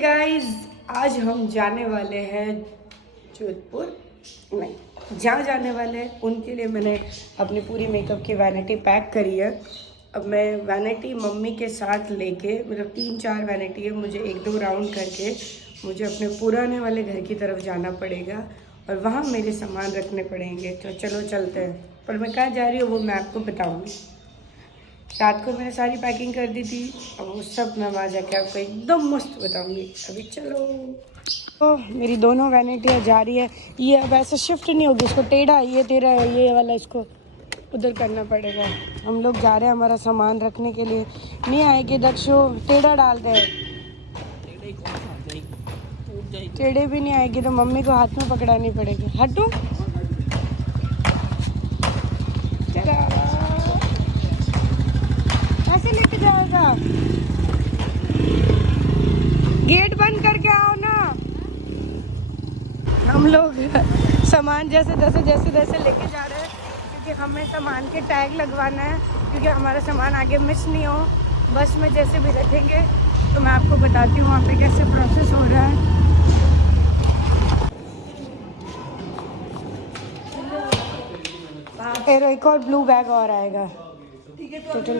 Guys आज हम जाने वाले हैं जोधपुर, नहीं जहाँ जाने वाले हैं उनके लिए मैंने अपनी पूरी मेकअप की वैनिटी पैक करी है। अब मैं वैनिटी मम्मी के साथ लेके मतलब 3-4 वैनिटी है, मुझे 1-2 राउंड करके मुझे अपने पुराने वाले घर की तरफ जाना पड़ेगा और वहाँ मेरे सामान रखने पड़ेंगे। तो चलो चलते हैं, पर मैं कहाँ जा रही हूँ वो मैं आपको बताऊँगी। रात को मैंने सारी पैकिंग कर दी थी, अब वो सब मैं वहाँ जाके आपको एकदम मस्त बताऊंगी। अभी चलो। तो मेरी दोनों वैनिटियाँ जा रही है, ये अब ऐसे शिफ्ट नहीं होगी, इसको टेढ़ा ये तेरा है ये वाला, इसको उधर करना पड़ेगा। हम लोग जा रहे हैं हमारा सामान रखने के लिए। नहीं आएगी दक्षो, टेढ़ा डाल दे। टेढ़े भी नहीं आएगी तो मम्मी को हाथ में पकड़ानी पड़ेगी। हटू कैसे लेके जाएगा? गेट बंद करके आओ ना। हम लोग सामान जैसे जैसे लेके जा रहे हैं क्योंकि हमें सामान के टैग लगवाना है, क्योंकि हमारा सामान आगे मिस नहीं हो। बस में जैसे भी रखेंगे तो मैं आपको बताती हूँ वहाँ पे कैसे प्रोसेस हो रहा है। फिर एक और ब्लू बैग और आएगा। टोटल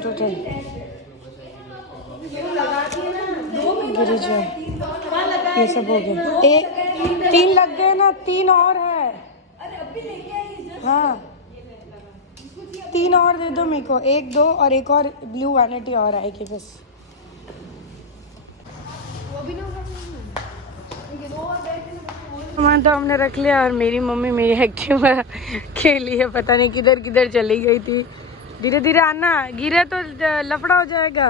गिरिजा ये सब हो गया। 3 लग गए ना, 3 और है। हाँ 3 और दे दो मेरे को, 1 2 और एक और ब्लू वैनिटी और आएगी बस। सामान तो हमने रख लिया और मेरी मम्मी मेरी एक्टिवा के लिए पता नहीं किधर किधर चली गई थी। धीरे धीरे आना, गिरे तो लफड़ा हो जाएगा।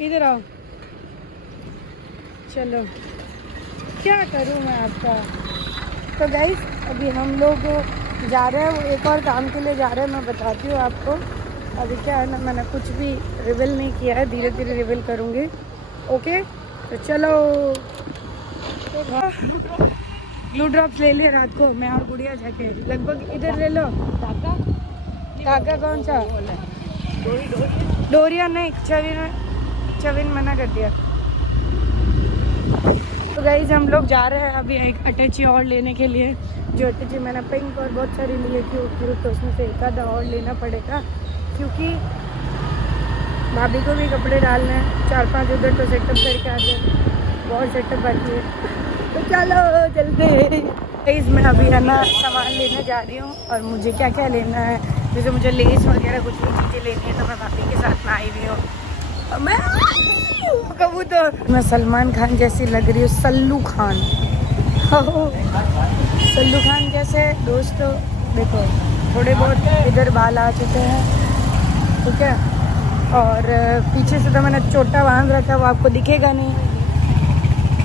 इधर आओ। चलो क्या करूँ मैं आपका। तो गाइस अभी हम लोग जा रहे हैं, वो एक और काम के लिए जा रहे हैं, मैं बताती हूँ आपको। अभी क्या है ना, मैंने कुछ भी रिवील नहीं किया है, धीरे धीरे रिवील करूँगी। ओके तो चलो। ग्लू ड्रॉप्स ले लिए रात को मैं और गुड़िया जाके, लगभग इधर ले लो। धागा कौन सा? डोरिया नहीं, चविन मना कर दिया। तो गाइस हम लोग जा रहे हैं अभी एक अटैची और लेने के लिए। जो अटैची मैंने पिंक और बहुत सारी लिए थी तो उसमें से एक आधा और लेना पड़ेगा, क्योंकि भाभी को भी कपड़े डालने हैं। 4-5 उधर तो सेटअप करके आ जाए, बहुत सेटअप बाकी है। तो चलो जल्दी। गाइस मैं अभी है ना सामान लेने जा रही हूँ और मुझे क्या क्या लेना है, जैसे मुझे लेस वगैरह कुछ भी चीज़ें लेनी है तो मैं भाभी के साथ में आई हुई हूँ। मैं कहूँ तो मैं सलमान खान जैसी लग रही हूँ, सल्लू खान। सल्लू खान जैसे दोस्तों देखो, थोड़े बहुत इधर बाल आ चुके हैं, ठीक है। और पीछे से तो मैंने छोटा बांध रखा है, वो आपको दिखेगा नहीं।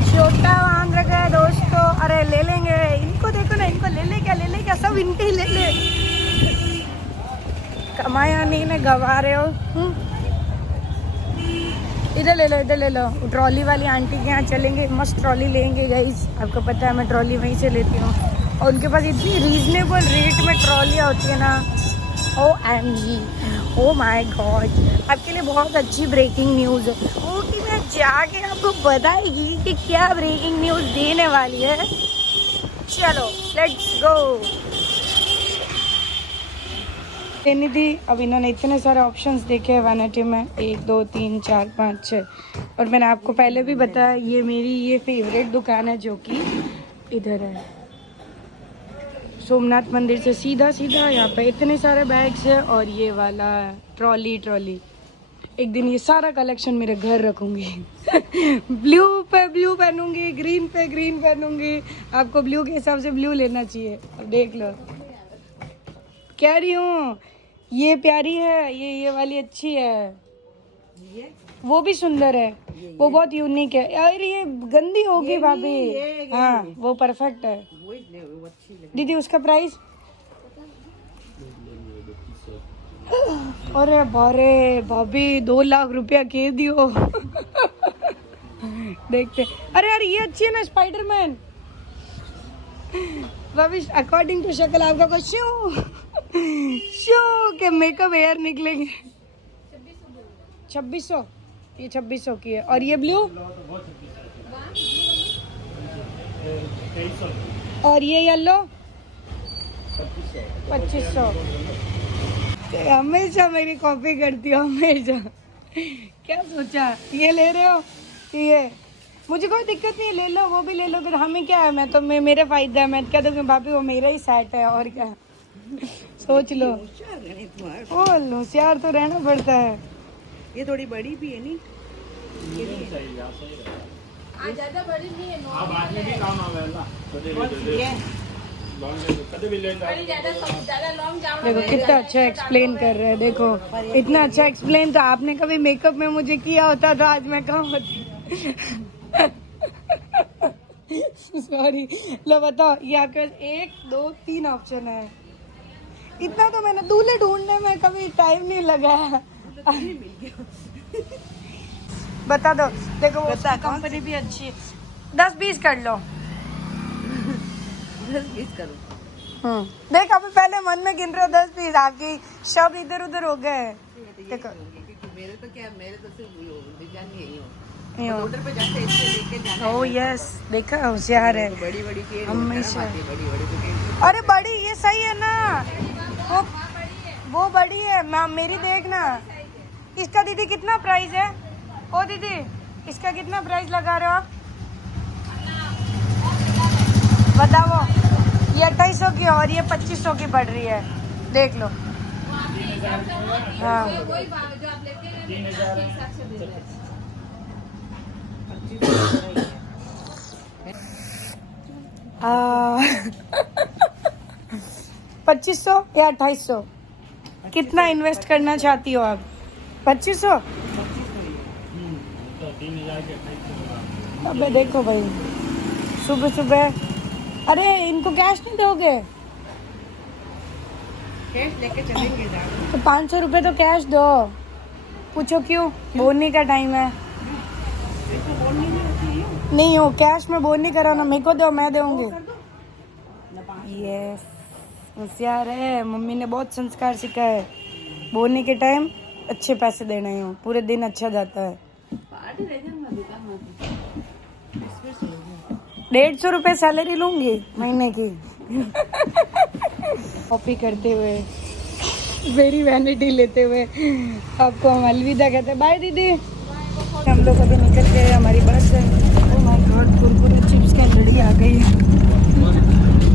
छोटा बांध रखा है दोस्तों। अरे ले लेंगे इनको, देखो ना इनको, ले ले क्या सब इनके ही ले ले। कमाया नहीं ना, गवा रहे हो। इधर ले लो। ट्रॉली वाली आंटी के यहाँ चलेंगे, मस्त ट्रॉली लेंगे गाइस। आपको पता है मैं ट्रॉली वहीं से लेती हूँ और उनके पास इतनी रीजनेबल रेट में ट्रॉलियाँ होती है ना। OMG, oh my God. आपके लिए बहुत अच्छी ब्रेकिंग न्यूज़ है, वो कि मैं जाके आपको बताएगी कि क्या ब्रेकिंग न्यूज़ देने वाली है। चलो लेट्स गो। लेनी थी, अब इन्होंने इतने सारे ऑप्शंस देखे हैं वैनिटी में, 1 2 3 4 5 6। और मैंने आपको पहले भी बताया ये मेरी ये फेवरेट दुकान है जो कि इधर है, सोमनाथ मंदिर से सीधा यहाँ पे इतने सारे बैग्स है और ये वाला ट्रॉली। एक दिन ये सारा कलेक्शन मेरे घर रखूँगी। ब्लू पे ब्लू पहनूंगी, ग्रीन पे ग्रीन पहनूंगी। आपको ब्लू के हिसाब से ब्लू लेना चाहिए। अब देख लो, कह रही हूँ ये प्यारी है, ये वाली अच्छी है, वो भी सुंदर है, वो बहुत यूनिक है। यार ये गंदी होगी भाभी। हाँ वो परफेक्ट है दीदी। उसका प्राइस? अरे बारे भाभी 2 लाख रुपया के दियो। देखते। अरे यार ये अच्छी है ना स्पाइडरमैन। भाभी अकॉर्डिंग टू शक्ल आपका कुछ शो के मेकअप हेयर निकलेंगे। 2600 ये 2600 की है। और ये ब्लू? और ये येलो? 2500। हमेशा मेरी कॉपी करती हो हमेशा। क्या सोचा ये ले रहे हो कि ये? मुझे कोई दिक्कत नहीं, ले लो, वो भी ले लो, फिर हमें क्या है, मैं तो मेरे फायदा है, मैं कह दूँगी भाभी वो मेरा ही सेट है और क्या। सोच लो, होशियार तो रहना पड़ता है। ये थोड़ी बड़ी भी है नहीं, ज्यादा बड़ी नहीं है, आप बाद में भी काम आवेला ज्यादा लॉन्ग जाओ। देखो कितना अच्छा एक्सप्लेन कर रहे हैं, देखो इतना अच्छा एक्सप्लेन तो आपने कभी मेकअप में मुझे किया होता तो आज मैं कहाँ होती। सॉरी। लो बताओ, ये आपके पास 1 2 3 ऑप्शन है। इतना तो मैंने दूल्हे ढूंढने में कभी टाइम नहीं लगाया। बता दो, देखो वो कंपनी भी अच्छी है। 10-20 कर लो। 10-20 करो। देख अभी पहले मन में गिन रहे हो 10-20, आपकी शब्द इधर उधर हो गए। देखो क्योंकि मेरे तो क्या, मेरे तो सिर्फ डिजाइन यही हो, ये हो। ऑर्डर पे जाते इससे लेके जाना। ओह यस, देखा होशियार है बड़ी बड़ी के हमेशा। बड़ी तो अरे बड़ी ये सही है ना, वो बड़ी है मैम, मेरी देखना। इसका दीदी कितना प्राइस है? ओ दीदी इसका कितना प्राइस लगा रहे हो आप? बताओ। ये 2800 की और ये 2500 की पड़ रही है, देख लो। हाँ वही जो आप लेते हैं के हिसाब से दे दें। 2500 या 2800, कितना इन्वेस्ट करना चाहती हो आप? 2500? अबे देखो भाई, सुबह सुबह, अरे इनको कैश नहीं दोगे? कैश लेके चलेंगे तो 500 रुपये तो कैश दो। पूछो क्यों? बोनी का टाइम है। नहीं हो कैश में बोनी कराना, मेरे को दो, मैं दूंगी। ये होशियार है, मम्मी ने बहुत संस्कार सिखाया है। बोनी के टाइम अच्छे पैसे देना ही हो, पूरे दिन अच्छा जाता है। 150 रुपये सैलरी लूंगी महीने की। कॉपी करते हुए, वेरी वैनिटी लेते हुए आपको हम अलविदा कहते हैं। बाय दीदी। हम लोग अभी निकल गए, हमारी बस है। Oh my God, Kurkure chips की लड़ी आ गई है।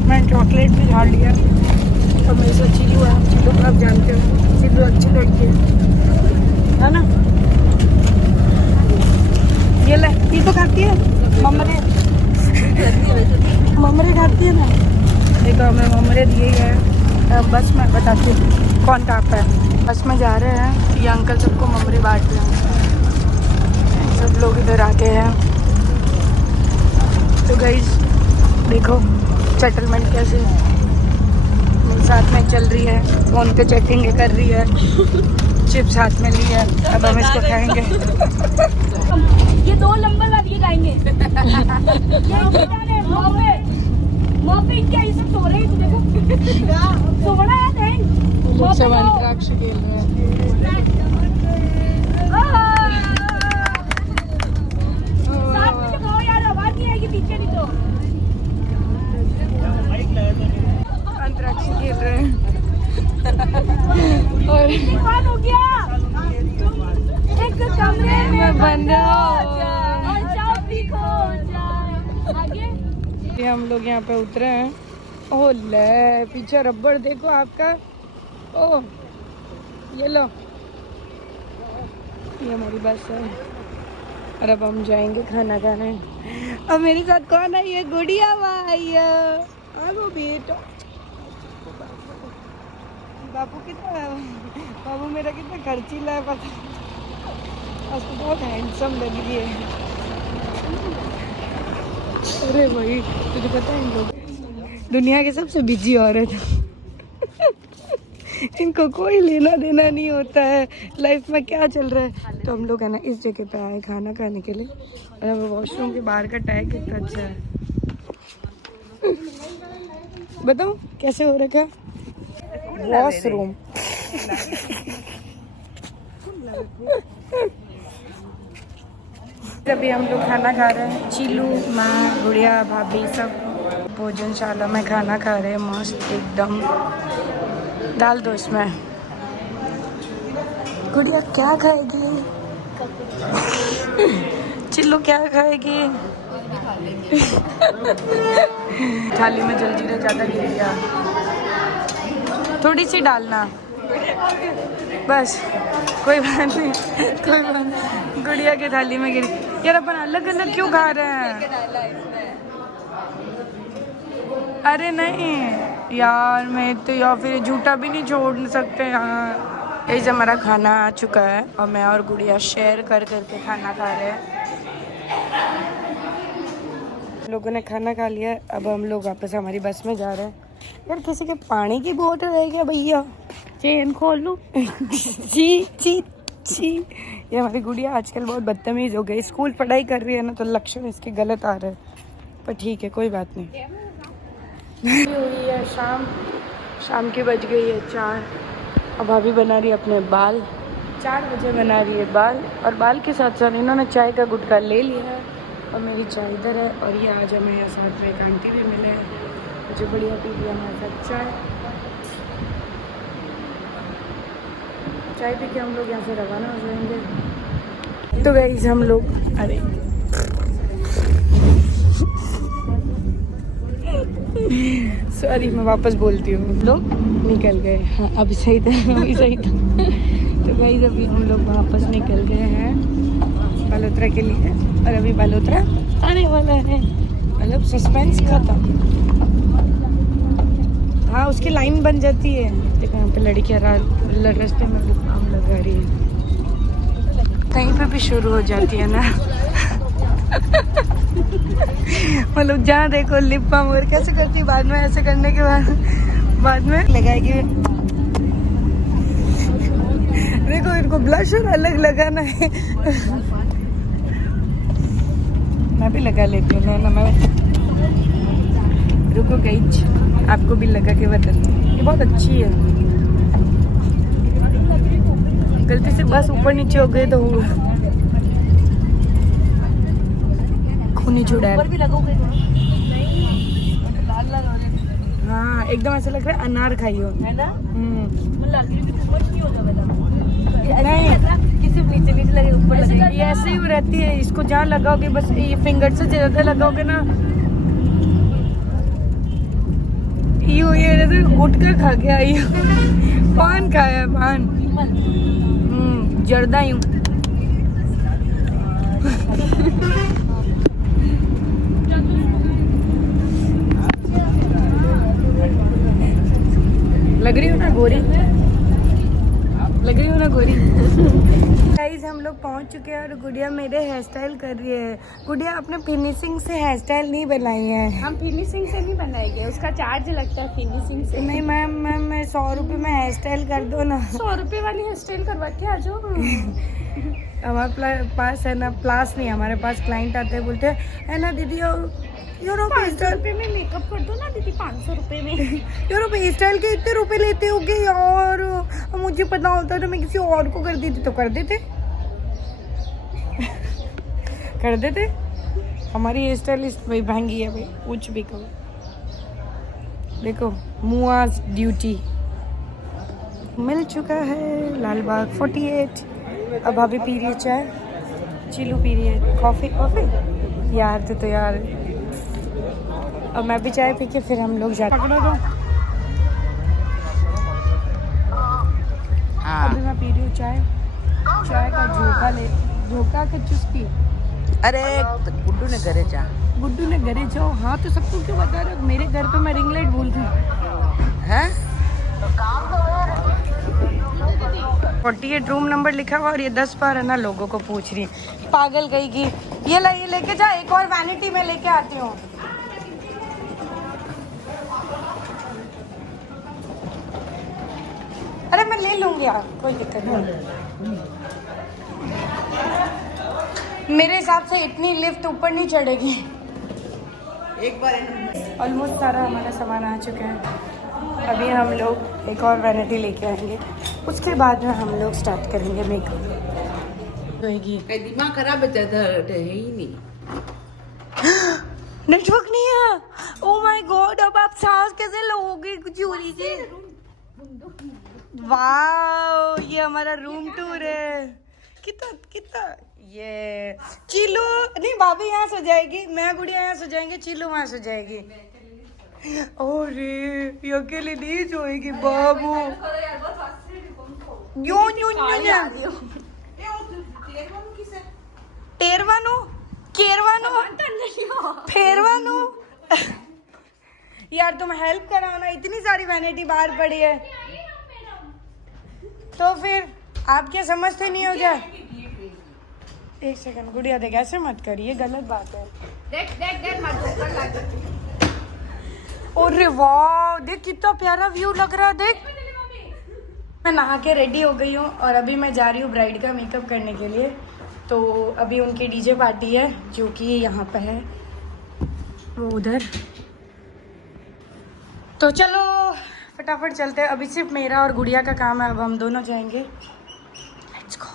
मैंने चॉकलेट भी झाड़ लिया और मेरे साथ चिल्लू है। चिल्लू को आप जानते हो, चिल्लू अच्छी लड़की है ना? ये ले, ये तो खाती है मम्मरे, ममरे खाती है ना। देखो हमें ममरे दिए गए। बस में बताती हूँ कौन कहाँ पे है। बस में जा रहे हैं, ये अंकल सबको ममरे बांट रहे हैं। सब लोग इधर आ गए हैं। तो गाइस देखो सेटलमेंट कैसे मेरे साथ में चल रही है, फोन पे चेकिंग कर रही है। चिप्स हाथ में ली है, अब हम इसको खाएंगे। ये 2 नंबर बाद ये खाएंगे। ये क्या ये सब सो रहे हैं, देखो सो रहा है। लोग सब अंतराक्ष खेल रहे हैं। साथ में तो यार, आवाज नहीं आएगी पीछे नहीं तो। अंतराक्ष खेल रहे हैं। और कौन हो गया? एक कमरे में बंद हो जाए और जाओ ठीक हो जाए। आगे ये हम लोग यहाँ पे उतरे हैं। ओह ले, पीछे रबड़ देखो आपका। ओह ये लो, ये हमारी बस है और अब हम जाएंगे खाना खाने। अब मेरे साथ कौन आई है? गुड़िया भाई है। आगो बेटा, बाबू कितना, बाबू मेरा कितना खर्चीला है पता, उसको बहुत हैंडसम लग रही है। अरे भाई तुझे पता है इन लोग दुनिया के सबसे बिजी औरत इनको कोई लेना देना नहीं होता है लाइफ में क्या चल रहा है। तो हम लोग है ना इस जगह पे आए खाना खाने के लिए, और हमें वॉशरूम के बाहर का टैग कितना अच्छा है। बताओ कैसे हो रखा वॉशरूम। अभी हम लोग खाना खा रहे हैं, चीलू, माँ, गुड़िया, भाभी सब भोजनशाला में खाना खा रहे हैं। मस्त एकदम। डाल दो इसमें। गुड़िया क्या खाएगी? चिल्लू क्या खाएगी? थाली में जलजीरा ज़्यादा गिर गया, थोड़ी सी डालना बस। कोई बात नहीं, कोई बात नहीं। गुड़िया के थाली में गिर। यार अपन अलग अलग क्यों खा रहे हैं? अरे नहीं यार, मैं तो या फिर झूठा भी नहीं छोड़ सकते यहाँ। ऐसे हमारा खाना आ चुका है और मैं और गुड़िया शेयर कर करके खाना खा रहे हैं। लोगों ने खाना खा लिया, अब हम लोग वापस हमारी बस में जा रहे हैं। यार किसी के पानी की बोतल है क्या भैया? चेन खोल लूँ? जी जी जी। ये हमारी गुड़िया आजकल बहुत बदतमीज़ हो गई। स्कूल पढ़ाई कर रही है ना, तो लक्षण इसके गलत आ रहे हैं, पर ठीक है, कोई बात नहीं। हुई है शाम की बज गई है 4। अब भाभी बना रही है अपने बाल। 4 बजे बना रही है बाल, और बाल के साथ साथ इन्होंने चाय का गुटखा ले लिया है। और मेरी चाय इधर है, और ये आज हमें साथ में एक आंटी भी मिले हैं, मुझे बढ़िया पी लिया हमारे साथ चाय पी के हम लोग यहाँ से रवाना हो जाएंगे। तो गाइस हम लोग, अरे सॉरी, मैं वापस बोलती हूँ। लोग निकल गए। हाँ अभी सही था, अभी सही था। तो गाइस अभी हम लोग वापस निकल गए हैं बालोतरा के लिए, और अभी बालोतरा आने वाला है। मतलब सस्पेंस खत्म। हाँ उसकी लाइन बन जाती है। देखो यहाँ पे लड़कियाँ रास्ते में आम लगा रही है, कहीं पे भी शुरू हो जाती है ना। मतलब जहाँ देखो लिप बाम और कैसे करती है, बाद में ऐसे करने के बाद में लगाएगी। देखो इनको ब्लश और अलग लगाना है। मैं भी लगा लेती हूँ ना। मैं रुको गाइस, आपको भी लगा के बताती हूँ। ये बहुत अच्छी है। गलती से बस ऊपर नीचे हो गए तो खूनी छुड़ा है। हाँ एकदम ऐसा लग रहा है अनार खाई हो, है ना? नहीं सिर्फ नीचे नीचे लगे, ऊपर लगे। ये ऐसे ही रहती है। इसको जहाँ लगाओगे, बस ये फिंगर से ज्यादा लगाओगे ना, ये जैसे गुटखा खा गया। ये पान खाया, पान जर्दा यूं। लग रही हो ना गोरी, लग रही हो ना गोरी। गाइस हम लोग पहुंच चुके हैं और गुड़िया मेरे हेयर स्टाइल कर रही है। गुड़िया अपने फिनिशिंग से हेयर स्टाइल नहीं बनाई है। हम फिनिशिंग से नहीं बनाएंगे, उसका चार्ज लगता है फिनिशिंग से। नहीं मैम 100 रुपये में हेयर स्टाइल कर दो ना। 100 रुपये वाली हेयर स्टाइल करवा के आ जाओ। हमारे पास है ना, प्लास नहीं, हमारे पास क्लाइंट आते हैं, बोलते हैं है ना दीदी, और 500 रुपये में मेकअप कर दो ना दीदी, 500 रुपये में। यार हेयर स्टाइल के इतने रुपए लेते होगे यार, मुझे पता होता तो मैं किसी और को कर देती तो कर देते। कर देते। हमारी हेयर स्टाइलिस्ट भाई महंगी है भाई, कुछ भी कहो। देखो मुआज ड्यूटी मिल चुका है, लालबाग 48। अब अभी पी रही है चाय, चिल्लू पी रही है कॉफ़ी। यार तो यार, अब मैं भी चाय पी के फिर हम लोग जाते। पकड़ो तो। अभी मैं पी रही हूँ चाय का झोंका के चुस्की। अरे गुड्डू ने घरे जा। गुड्डू ने घरे जाओ। हाँ तो सबको क्यों बता रहे हो? मेरे घर पे मैं रिंग लाइट भूल गई है। 48 रूम नंबर लिखा हुआ, और ये 10 बार है ना लोगों को पूछ रही है। पागल गई की। ये लेके जा, एक और वैनिटी में लेके आती हूँ। अरे मैं ले लूंगी यार, कोई दिक्कत नहीं। मेरे हिसाब से इतनी लिफ्ट ऊपर नहीं चढ़ेगी। एक बार ऑलमोस्ट सारा हमारा सामान आ चुका है। अभी हम लोग एक और वैनिटी लेके आएंगे, उसके बाद में हम लोग स्टार्ट करेंगे मेकअप। होएगी। दिमाग खराब है ही नहीं। नेटवर्क नहीं है। ओ माय गॉड, अब आप सांस कैसे लोगे चोरी से? वाओ, ये हमारा रूम टूर है। कितना कितना ये चिल्लू नहीं, भाभी यहाँ सो जाएगी, मैं गुड़िया यहाँ सो जाएंगे, चिल्लू वहाँ सो जाएगी। अरे ये अकेले नहीं सोएगी बाबू। यूं यूं यूं टेरवानो केरवानो फेरवानो। यार तुम हेल्प कराओ ना, इतनी सारी वैनिटी बाहर पड़ी है। तो फिर आप क्या समझते नहीं हो क्या? एक सेकंड गुड़िया, देख ऐसे मत करिए, गलत बात है। अरे वाह, देख कितना प्यारा व्यू लग रहा है। देख, मैं नहा के रेडी हो गई हूँ और अभी मैं जा रही हूँ ब्राइड का मेकअप करने के लिए। तो अभी उनकी डीजे पार्टी है जो कि यहाँ पे है, वो उधर। तो चलो फटाफट चलते हैं, अभी सिर्फ मेरा और गुड़िया का काम है, अब हम दोनों जाएंगे। Let's go.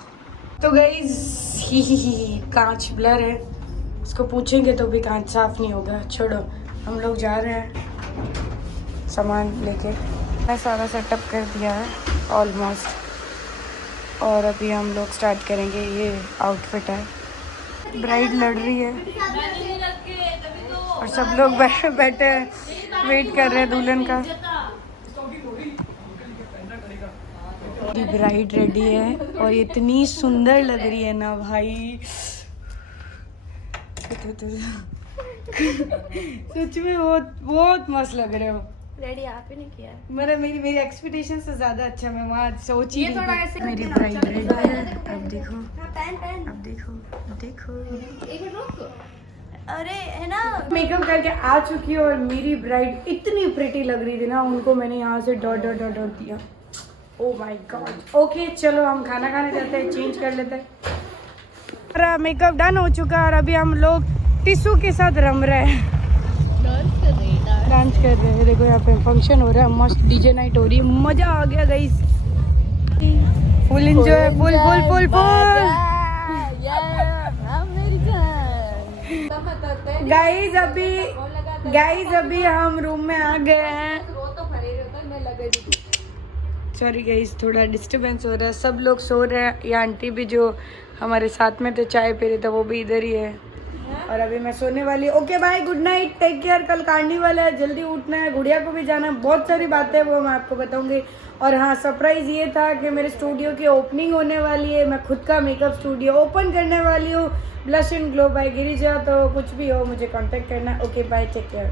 तो गाइस कांच ब्लर है, इसको पूछेंगे तो भी कांच साफ नहीं होगा। छोड़ो, हम लोग जा रहे हैं सामान लेके। मैं सारा सेटअप कर दिया है ऑलमोस्ट, और अभी हम लोग स्टार्ट करेंगे। ये आउटफिट है, ब्राइड लड़ रही है और सब लोग बैठे हैं, वेट कर रहे हैं दुल्हन का। ब्राइड रेडी है और इतनी सुंदर लग रही है ना भाई, सच में बहुत बहुत मस्त लग रहे हो। रेडी आप ही ने किया है। मेरी एक्सपेक्टेशन से ज्यादा अच्छा मैं वहाँ सोच ही नहीं थी। मेरी ब्राइड रेडी है, अब देखो अब देखो देखो। अरे है ना, मेकअप करके आ चुकी है और मेरी ब्राइड इतनी प्रिटी लग रही थी ना, उनको मैंने यहाँ से डॉट डॉट डॉट डॉट दिया। Oh my God. ओके चलो हम खाना खाने जाते हैं, चेंज कर लेते हैं। मेरा मेकअप डन हो चुका है और अभी हम लोग टिश्यू के साथ रम रहे हैं, डांस कर रहे हैं। देखो यहाँ पे फंक्शन हो रहा है, मस्त डीजे नाइट हो रही है, मजा आ गया guys, full enjoy, full full full full. Guys अभी हम रूम में आ गए हैं। सॉरी गाइस, थोड़ा डिस्टरबेंस हो रहा है, सब लोग सो रहे हैं। ये आंटी भी जो हमारे साथ में थे चाय पी रहे थे, वो भी इधर ही है। और अभी मैं सोने वाली। Okay bye, good night, take care. कल कार्निवल है, जल्दी उठना है, गुड़िया को भी जाना है, बहुत सारी बातें वो मैं आपको बताऊंगी। और हाँ, सरप्राइज़ ये था कि मेरे स्टूडियो की ओपनिंग होने वाली है, मैं खुद का मेकअप स्टूडियो ओपन करने वाली हूँ, blush and glow by Girija. तो कुछ भी हो मुझे कांटेक्ट करना है। Okay bye, take care.